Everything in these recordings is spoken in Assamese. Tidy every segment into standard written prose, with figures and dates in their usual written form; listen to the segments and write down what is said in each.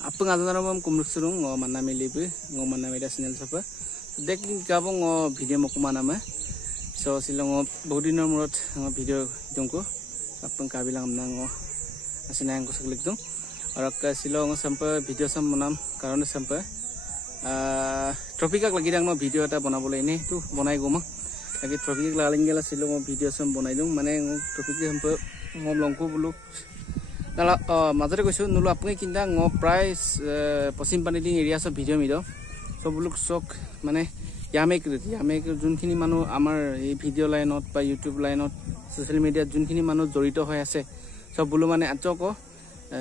apa ngadaran mam kumruksurung ngo mana melibu ngo mana media channel sapa dek gabung ngo video moko mana ma so silong bodinor murot ngo video jongko apa kabilang menang ngo asina yang kusuk liktung orang ke silong sampai video sam menam karena sampai tropika lagi dang ngo video ta bana boleh ini tuh bonai goma lagi tropik laling gela silong video sam bonai dung mana ngo tropik sampai ngom longku buluk kalau mazare koisu nulu apni kinda ngo price posim pani ding area so video mido so buluk sok mane yame junkhini manu amar ei video line not ba youtube line not social media junkhini manu jorito hoy ase so bulu mane achoko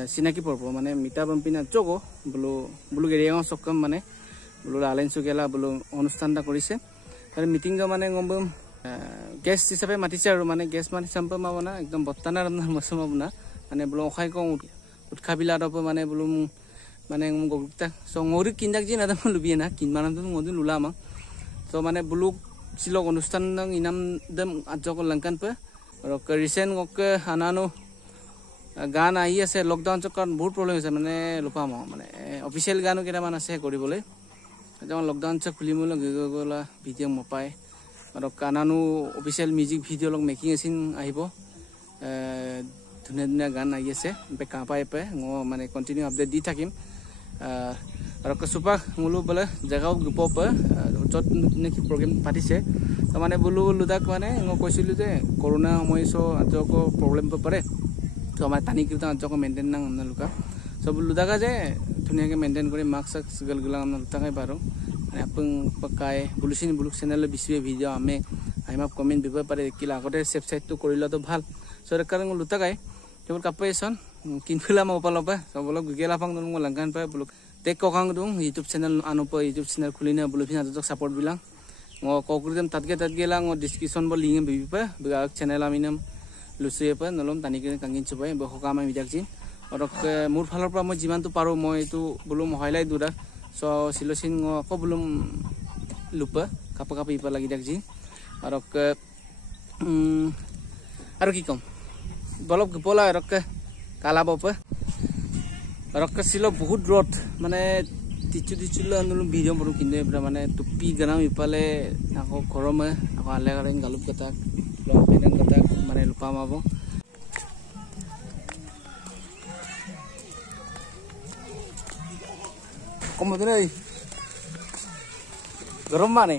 sinaki porbo mane mita bampina achoko bulu area ngo sokam mane bulu alen sugela bulu অনুষ্ঠান ta korise আর মিটিং জ মানে গম্বম গেস্ট হিসাবে মাতিছে আৰু মানে গেস্ট মানে সম্প মাবনা একদম বত্তানা ৰন্ধন মছমাবনা মানে বলো খাই কম উৎখাবিলা দপ মানে বলো মানে গগুতা so ngori kindak ji nadam lubiena kin manam tu ngodun ulama so মানে বলো সিলক অনুষ্ঠান নং ইনাম দম আজক লঙ্কান পে আৰু ৰিসেন্ট গক হানানো গান আহি আছে লকডাউন চকান বহুত প্ৰবলেম আছে মানে লুপাম মানে অফিচিয়েল গানো কেটা মান আছে কৰিবলৈ যেমন লকডাউন চক খুলিমল গগলা ভিডিও মপাই আৰু কানানো অফিচিয়েল মিউজিক ভিডিও লক মেকিং এসিন আহিব ধুনীয়া ধুনীয়া গান আহি আছে কাপাই পে মানে কন্টিনিউ আপডেট দি থাকিম আৰু কসুপা মুলু বলে জাগাও গ্ৰুপ পে যত নেকি প্ৰগ্ৰাম পাতিছে তো মানে বলু লুদাক মানে কৈছিলো যে কৰোনা সময় সো আজক প্ৰবলেম পাৰে তো মানে টানি কিটা আজক মেইনটেইন না আমনা লুকা সব লুদাকা যে ধুনীয়াকে মেইনটেইন কৰি মাস্ক গলগলা আমনা লুতাকাই পাৰো মানে আপং পকাই বুলুচিন বুলুক চ্যানেল বিসবে ভিডিও আমি আইমাপ কমেন্ট দিব পারে কিলা আগতে সেফ সাইড তো কৰিলা তো ভাল সরকার লুতাকাই কেবল কাপাইছন কিনফিলা মপালপা সবলক গেলা ফাং দং লঙ্কান পাই বুলুক টেক ককাং দং ইউটিউব চ্যানেল আনুপ ইউটিউব চ্যানেল খুলিনা বুলুফিন আজক সাপোর্ট বিlang ngo kokridem tatge lang ngo description bo link bi pa bag channel aminam lusuye pa nolom tani ke kangin chubai bo hokama mijakjin orok mur phalor pra moi jiman to paro moi tu bulum highlight dura so silosin ngo ko bulum lupa kapa ipa lagi jakjin orok aro ki kom bolok bola orok kala bopa orok silo বহুত rot মানে tichu nulu video baru kinde bra mane tupi ganam ipale ako koroma ako ale gareng galup katak lo penen katak mane lupa mabo komo dene garam mane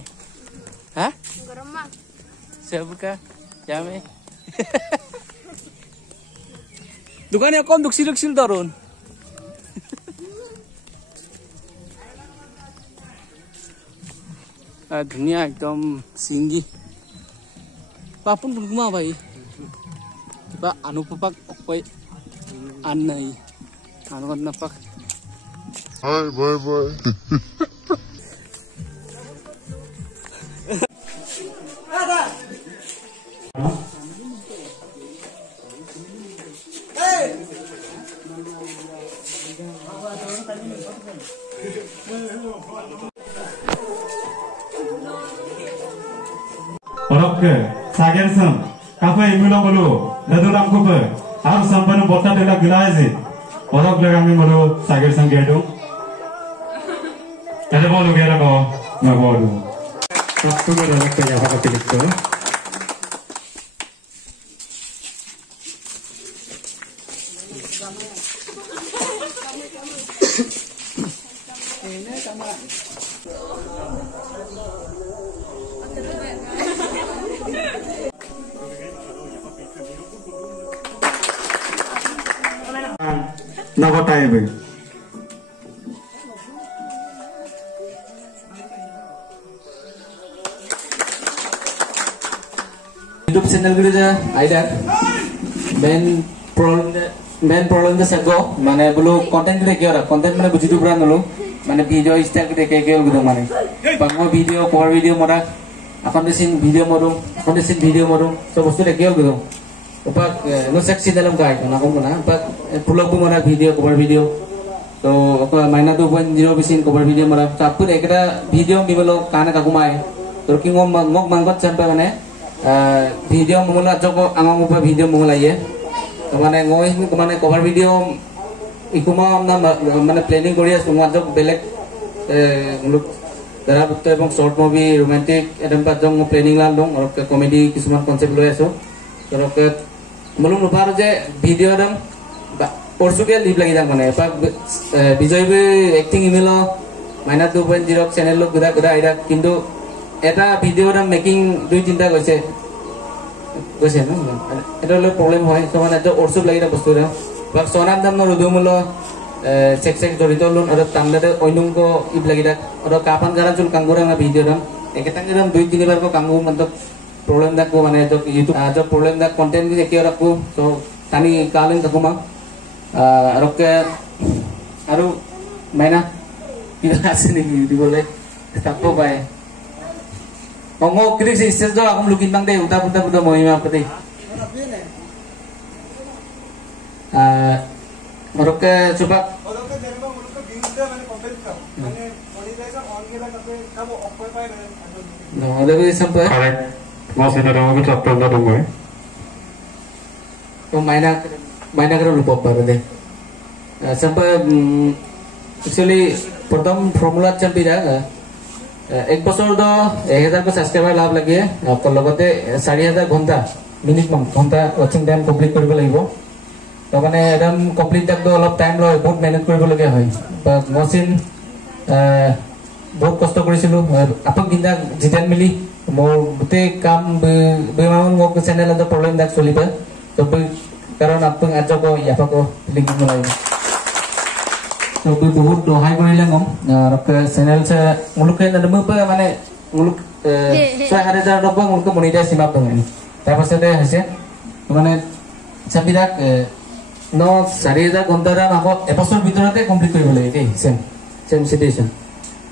ha garam ma sebka jame dukane kom duksil darun दुनिया एकदम सिंगी पापुन बुगमा भाई बा अनुपपाक ओपय आननाय अनुगन्नापाक हाय बाय बाय दादा Orok sager sam kafe imulo bolu laduram kupe har sampanu botta dela gilaise orok lagami bolu sager sam gedo tade bolu gera go na bolu sakto me danak pe jaba ka likto ini sama Nagotai be YouTube channel gede ja aida main problem de sago mane bulu content gede kira content mane buji dubra nulu mane video style gede kaya gitu mane bango video cover video mora akon desin video modung so bostu de kaya gitu upak no seksi dalam guide na ko na upak pulog bu mora video cover video to apa maina 2.0 bisin cover video mora tapur ekra video bibelo kana kakumai to ki ngom manggot sampai mane video mula joko angong upa video mula ye to mane ngoi mane cover video ইকুমা মানে প্লেনিং কৰি আছো মাজক বেলেগ মুলুক ধাৰাবৃত্ত এবং শৰ্ট মুভি ৰোমান্টিক এডম পাজং প্লেনিং লাল দং আৰু কমেডি কিছুমান কনসেপ্ট লৈ আছো ধৰক মুলুক নুপাৰো যে ভিডিঅ' দম পৰসুকে লিভ লাগি যাম মানে এপাক বিজয় এক্টিং ইমেল মাইনাস 2.0 চ্যানেল গুদা গুদা আইরা কিন্তু এটা ভিডিঅ' দম মেকিং 2-3টা গৈছে ন এটা হলে প্ৰব্লেম হয় তো মানে অৰসুক লাগি বস্তু বা সোনার দাম রুদুমূল চেক জড়িত লোন আর তামদাতে অন্যঙ্গ ইব লাগি থাক আর কাপান গারা চুল কাঙ্গুরা ভিডিও দাম একেটা 2-3 বার কাঙ্গু মানে প্রবলেম থাকবো মানে ইউটিউব প্রবলেম থাক কন্টেন্ট একে রাখবো তো তানি কালেন থাকুমা আর আৰু মাইনা কিবা আছে নেকি দিবলে থাকবো পায় অঙ্গ ক্রিস স্টেজ আকম লুকিন বাং দে উতা পুতা পুতা মহিমা আপতে Oke coba. No, lebih sampai. Masih ada orang kita pernah tunggu. Oh mainnya kira lupa baru deh. Sampai actually pertama formula champi dah. एक बছर तो 1000 को सब्सक्राइबर लाभ लगे और लगते 4000 घंटा मिनिमम घंटा वाचिंग टाइम कंप्लीट কৰিব লাগিব তো মানে একদম কমপ্লিট টাইমটো অলপ টাইম লয় বহুত মেনেজ কৰিবলগীয়া হয় বা মচিন বহুত কষ্ট কৰিছিলো আপক গিন্দা জিতেন মিলি মোৰ গোটেই কাম বেমাউন মোক চ্যানেল এটা প্ৰবলেম দাক চলিবা তো কাৰণ আপক আজক ইয়াপক লিংক লাগিব তো বহুত দহাই কৰিলে গম আৰু চ্যানেল সে মুলুকে নদমপ মানে মুলুক 6000 টকা মুলুক মনিটাইজ সীমা দঙনি তাৰ পাছতে হৈছে মানে চাবিদাক ন 4000 ঘন্টা আকৌ এবছৰ ভিতৰতে কমপ্লিট কৰিব লাগে দেই সেম সিচুৱেচন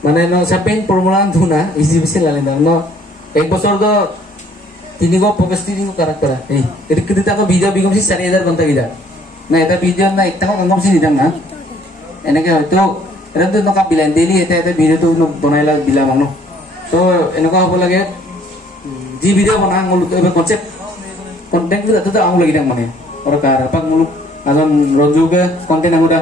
মানে ন সাপেন ফৰ্মুলা ধুনা ইজি বেছি লাগে ন এক বছৰ তো 365 কাৰেক্টাৰ এই এদিকে আকৌ ভিডিঅ' বিকমছি 4000 ঘন্টা গিলা না এটা ভিডিঅ' না একটা কমছি দিদাম না এনেকে হয়তো এটা নকা বিলান ডেইলি এটা ভিডিঅ'টো বনাইলা বিলাম ন তো এনেকুৱা হ'ব লাগে যি ভিডিঅ' বনা মুলুক এবে কনসেপ্ট কন্টেন্টটো যাতে আঙুল লাগি থাক মানে আৰু কাৰ আপাক মুলুক আজন ৰজুকে কন্টেন্ট আঙুদা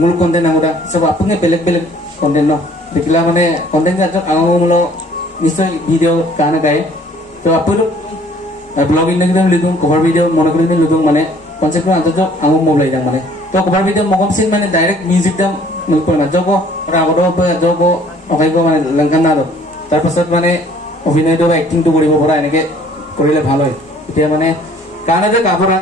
মুলুক কন্টেন্ট আঙুদা সব আপুনি বেলেগ বেলেগ কন্টেন্ট ন দেখিলা মানে কন্টেন্ট যাতে আঙুল নিশ্চয় ভিডিঅ' গান গায় তো আপুনি ব্লগিং একদম লিখুন কভার ভিডিও মনে করে লিখুন মানে কনসেপ্ট আন্তর্জ আঙুল মোবাইল দাম মানে তো কভার ভিডিও মকমসিন মানে ডাইরেক্ট মিউজিক দাম নকয় না জব রাগদ জব অকাইব মানে লঙ্কান না তার পাছত মানে অভিনয়টো বা এক্টিংটো কৰিব পৰা এনেকে কৰিলে ভাল হয় এতিয়া মানে কানতে কাপৰা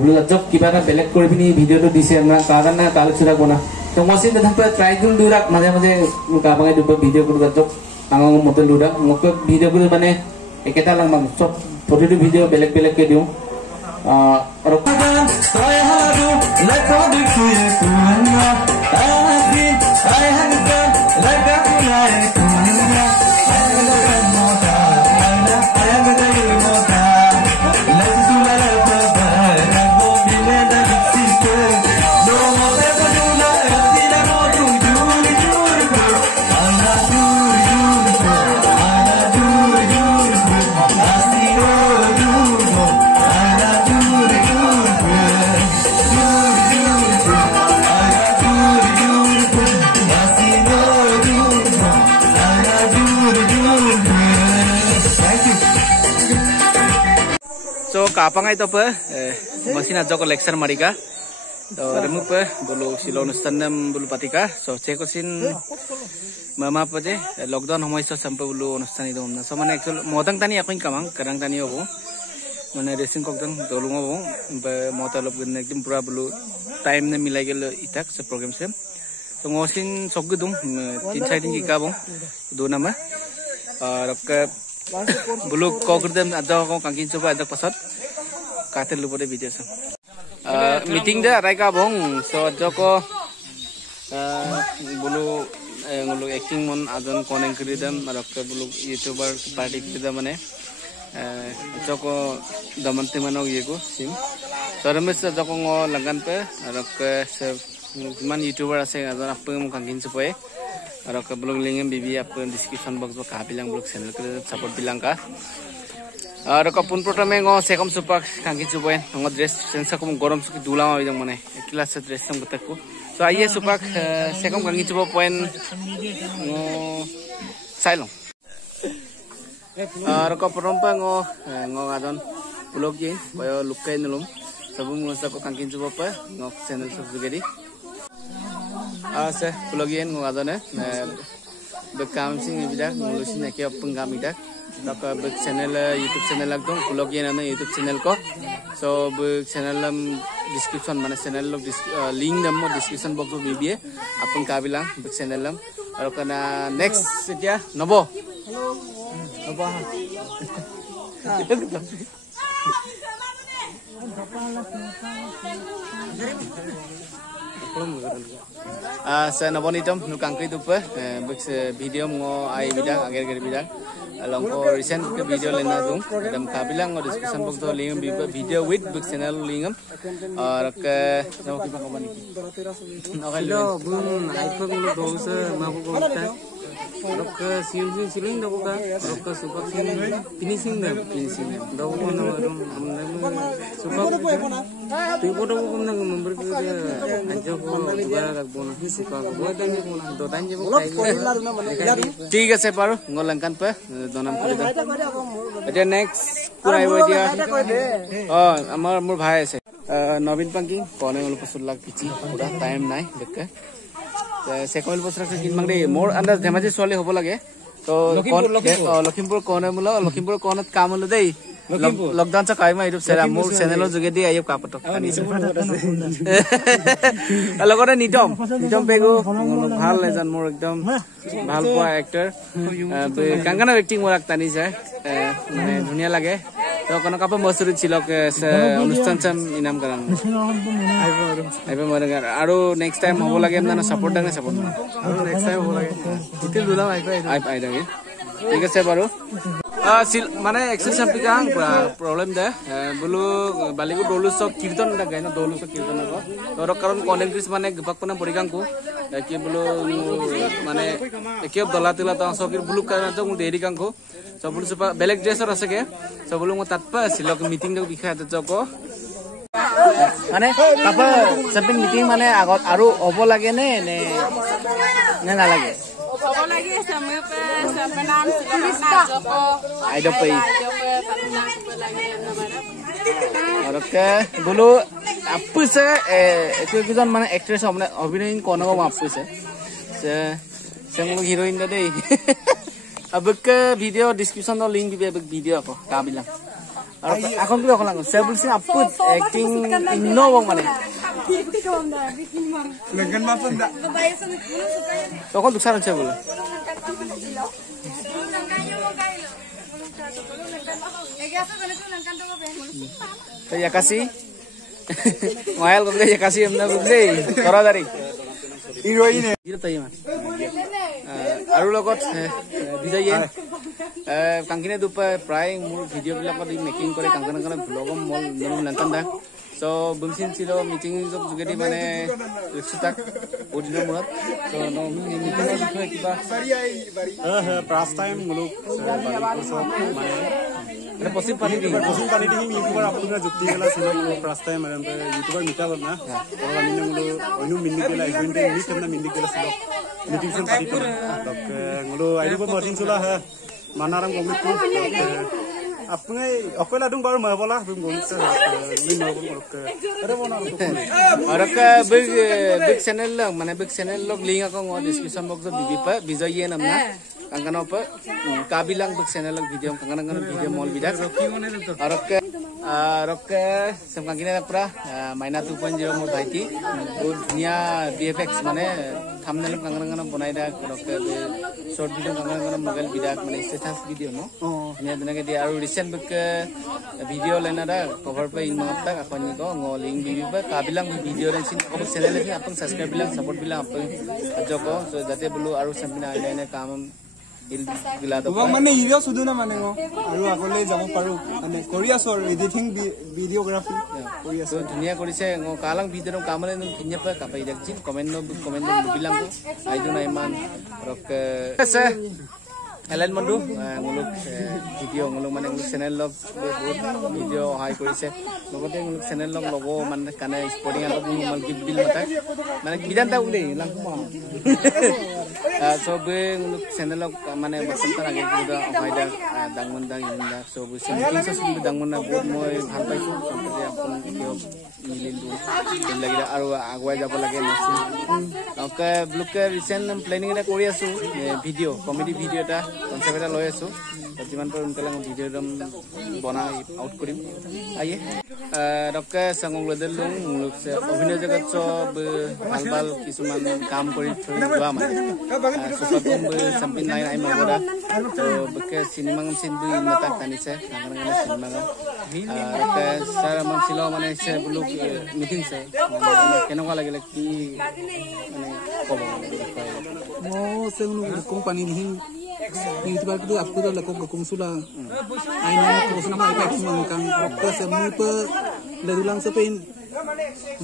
ব্লু জব কিবা এটা বেলেগ কৰি পিনি ভিডিওটো দিছে না কাগন না তালক সুরা কোনা তো মসিন দেখন ট্রাই দিন দুরাক মাঝে মাঝে কাবাগে দুটো ভিডিও কৰি জব আঙুল মতে লুডা মোক ভিডিও কৰি মানে একেটা লাগ মান সব প্ৰতিটো ভিডিও বেলেগ বেলেগ কে দিও আৰু kapangai to pe mesin aja collection marika to remu pe bulu silo অনুষ্ঠান nam bulu patika so chekosin mama pe je lockdown homoi so sampai bulu অনুষ্ঠান idom na so mane actual modang tani akoin kamang karang tani obo mane racing kokdang dolung obo be motalop gun ekdum pura bulu time ne milai gel itak se program se to ngosin sogudum 3 din ki kabong do nama rok bulu kokdam aja ko kangkin coba aja pasat kater lupa deh video so meeting dah raika bong so joko bulu ngulu acting mon adon koneng kridam rakka bulu youtuber party kridam mane joko damante manok yego sim sarames joko ngo langan pe rakka man youtuber ase adon apeng kangin supoe rakka bulu lingem bibi apeng description box bo ka bilang bulu channel ke support bilang ka Ada kapun pertama ngo sekom supak kangki cobain ngo dress sensa kum gorom suki dula mau idang mana ikhlas dress sam betakku so aye supak sekom kangki coba poin ngo sailong ada kapun rompa ngo ngadon pulau gin bayo lukai nulum sabun ngo sako kangki coba pa ngo channel sub juga di se pulau gin ngo ngadon bekam sing bidak ngulusin eke penggam bidak Daka big channel YouTube channel lagdong vlog yen ana YouTube channel ko so big channel description mana channel log link dam mo description box bi bi apun ka bilang big channel lam aro kana next setia nobo nobo sa nabonitom nukang kay dupa video mo ay bidak agar bidak along ko recent ke video lena dung dam kabilang ngo discussion box to link video with book channel link और के नव की बात बनी लो बुन आईफोन लो दोस माबो गोटा रक सिम सिलिंग दबो का रक सुपर फिनिशिंग दबो नो हमने सुपर तुको दबो हमने नंबर के अजो को बुरा रखबो ना सुपर को दो टाइम जे ठीक আছে পারো ngolangkan pe donam করে দাও এটা নেক্সট পুরাই বইয়া আমার মোর ভাই আছে নবীন পাঙ্কি কোনে হল 50 লাখ পিছি পুরা টাইম নাই দেখে সেকল বছর কিন মাংদে মোর আন্দাজ ধেমাজি চলে হব লাগে তো লখিমপুর কোনে মুলা লখিমপুর কোনত কাম হল দেই লকডাউন চ কাইমা ইউটিউব মোর চ্যানেলৰ যোগেদি আইব কাপটো লগতে নিতম পেগু ভাল এজন মোৰ একদম ভাল পোৱা এক্টৰ কাংকানা এক্টিং মোর একটানি যায় মানে ধুনিয়া লাগে তো কোন কাপ মসুরি ছিল অনুষ্ঠান চাম ইনাম করান আইবা মরগার আৰু নেক্সট টাইম হব লাগে আমনা সাপোৰ্ট দাঙে সাপোৰ্ট আৰু নেক্সট টাইম হব লাগে ইতে দুলা আই দাঙে ঠিক আছে বাৰু মানে এক্সেস পিকাং প্রবলেম দে বলু বালিগু দলুসক কীর্তন দা গাইনা দলুসক কীর্তন কো তোর কারণ কলেন্ট্রিস মানে গপক পনে পরিগাংকু কি বলু মানে একেব দলাতিলা তা সকির বুলু কানা তো মু দেরি কাংকু সবুলু সুপা বেলেগ ড্রেসর আছে কে সবুলু মু তাতপা সিলক মিটিং দক বিখায় তো জক মানে পাপা সপিং মিটিং মানে আগত আৰু হ'ব লাগে নে নে না লাগে Apa lagi sama penan Joko ada pai oke dulu apa sih itu kita mana aktris abinoyin kono apa sih saya mau heroin tadi abek ke video description do link juga abek video apa kau bilang aku juga kalau nggak saya boleh apa acting no bang mana Lengan apa enggak? Kau kan tukar aja boleh. Ya kasih. Mahal kau ya kasih amna bukti. Kora dari. Heroin. Gitu tadi mas. Aru logot bisa ya. Kangkine dupa pray mul video bilang kau di making kore kangkana vlogom mul nonton dah. So bungsin silo meeting jok juga di mana reksutak udino murat so no meeting itu kita first time muluk bali so ada posisi pani di youtuber apuna jukti gala silo first time ada youtuber mita na orang minne mulu onu minni gela event meet na minni gela silo meeting sun pati to tok mulu aidu ko martin sula ha manaram komit ko apne akola dung baru mabola dung gomse ni mabol ko ada bona और का big channel log माने big channel log link ako ngo description box bibi pa bijoye namna kangkana pa kabilang big channel log video kangkana video mall bidak और का सब kangkina pura maina 2.0 mo bhaiti बहुत दुनिया VFX माने thumbnail kangkana banai da short video kangkana mobile bidak माने status video no nya dunake dia aru recent book video lena da cover pa in mata akoni ko ngo link bibi pa kabilang video ren sin ko channel ni apang subscribe bilang support bilang apang ajoko so jate bulu aru sampina ine kam il gila to Bang mana video sudu na mane ngo aru agole jamo paru ane Korea sor editing videography Korea so dunia korise ngo kalang video kamale no kinya pa kapai dakjin comment no bilang ko aidu na iman rok se এলেন বন্ধু nguluk video nguluk mane nguluk channel log bahut video hai korise logote nguluk channel log logo mane kane sporting log mal gift bil mata mane bidan ta ule langkum so be nguluk channel log mane basantar age kuda haida dangmon dang inda so bu sim sim dangmon na bahut moi bhal paisu sampete apun video milindu lagi aru aguai jabo lage nasi oke bloke recent planning eta kori asu video comedy video eta concept eta loi asu jiman par unkala video dam bana out korim aye oke sangong ledel lung muluk se obhinoy jagat sob bal bal kisuman kam kori thoi mane supatum be sampin nai ai magoda to beke cinema ngam sindu mata kanise nangana cinema ngam oke sar amam silo mane se buluk meeting se kenoka lagile ki mane kobo mo se unu company ni YouTuber itu aku dah lakukan konsula. Aina aku senang apa itu mangkang. Aku semua pe ledulang sepen.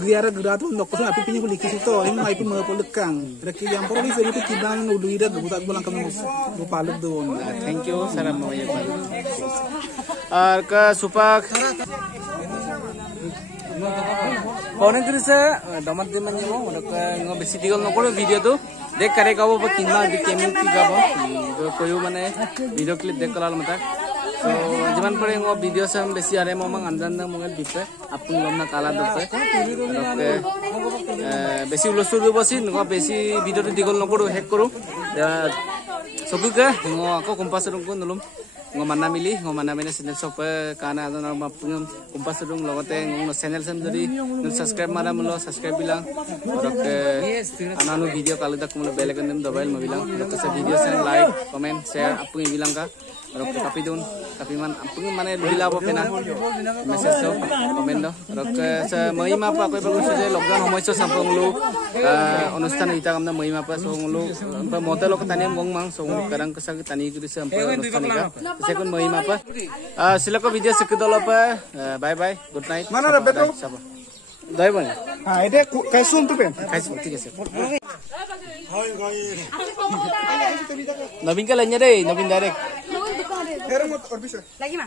Giara gerat tu nak pasal api punya kulit itu. Ini mai pe mau pelekang. Reki yang perlu seri itu kibang ulu ida buat bolang kamu rupaluk tu. Thank you salam mau ya pak. Ke supak. Paunen terus damat dia menyemo. Ke ngau besi tigol ngokor video tu. देख करे का वो किन्ना केमिंग की का तो कोई माने वीडियो क्लिप देख कलाल मत तो जीवन पड़े वो वीडियो से हम बेसी आरे ममंग अंदर ना मंगल दिपे अपन गमना काला दपे बेसी उलसु दो बसी नको बेसी वीडियो तो दिगल नकरो हैक करो सबु के ngo ako kompas rung ko nulum ngo manna mili channel shop kana adon mapung kompas rung logote ngo channel sam jodi subscribe mara mulo subscribe bilang orok ananu video kaluda kumlo bell icon dem dobail mobilang orok se video sen like comment share apung bilang ka orok kapi don tapi man apung mane bila bo pena message so comment do orok se moima pa koi bagus je lockdown homoiso sampung lu অনুষ্ঠান ইটা কামনা মহিমা পা সংলু মডেল কতানি মংমাং সং কারাং কসা তানি গুদি সাম অনুষ্ঠান ইকা সেকন মহিমা পা সিলক ভিডিও সিকদল পা bye bye good night Mana রে বেটো সব দই বনে হ্যাঁ এটা কাইসুম তো পেন খাইছো ঠিক আছে নবীন কা লanya deh নবীন ডাইরেক্ট এর মত অর বিষয় লাগি মা